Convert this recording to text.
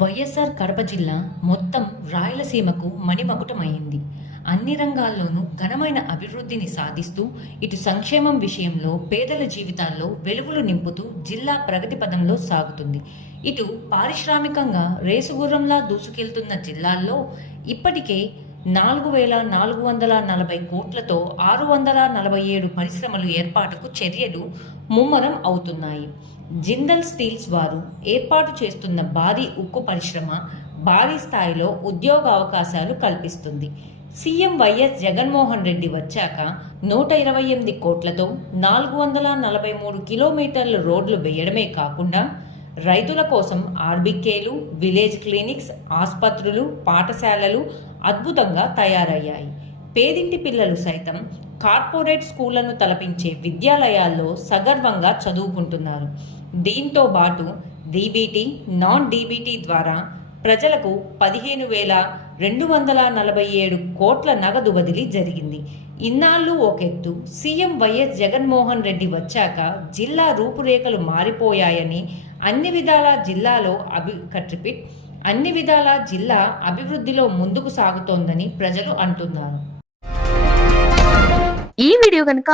వైఎస్ఆర్ కడప జిల్లా మొత్తం రాయలసీమకు మణిమకుటమైంది అన్ని రంగాల్లోనూ ఘనమైన అభివృద్ధిని సాధిస్తూ ఇటు సంక్షేమం విషయంలో పేదల జీవితాల్లో వెలుగులు నింపుతూ జిల్లా ప్రగతి పదంలో సాగుతుంది. ఇటు పారిశ్రామికంగా రేసుగుర్రంలా దూసుకెళ్తున్న జిల్లాల్లో ఇప్పటికే నాలుగు వేల నాలుగు వందల నలభై కోట్లతో ఆరు వందల నలభై ఏడు పరిశ్రమలు ఏర్పాటుకు చర్యలు ముమ్మరం అవుతున్నాయి. జిందల్ స్టీల్స్ వారు ఏర్పాటు చేస్తున్న భారీ ఉక్కు పరిశ్రమ భారీ స్థాయిలో ఉద్యోగ అవకాశాలు కల్పిస్తుంది. సీఎం వైఎస్ జగన్మోహన్ రెడ్డి వచ్చాక నూట ఇరవై ఎనిమిది కోట్లతో నాలుగు వందల నలభై మూడు కిలోమీటర్ల రోడ్లు వేయడమే కాకుండా రైతుల కోసం ఆర్బికేలు విలేజ్ క్లినిక్స్ ఆసుపత్రులు పాఠశాలలు అద్భుతంగా తయారయ్యాయి. పేదింటి పిల్లలు సైతం కార్పొరేట్ స్కూళ్ళను తలపించే విద్యాలయాల్లో సగర్వంగా చదువుకుంటున్నారు. దీంతో పాటు డీబీటీ నాన్ డీబీటీ ద్వారా ప్రజలకు పదిహేను వేల రెండు వందల నలభై ఏడు కోట్ల నగదు బదిలీ జరిగింది. ఇన్నాళ్ళు ఒకెత్తు సీఎం వైఎస్ జగన్మోహన్ రెడ్డి వచ్చాక జిల్లా రూపురేఖలు మారిపోయాయని అన్ని విధాల జిల్లాలో అభి కట్రిపిట్ అన్ని విధాల జిల్లా అభివృద్ధిలో ముందుకు సాగుతోందని ప్రజలు అంటున్నారు. ఈ వీడియో కనుక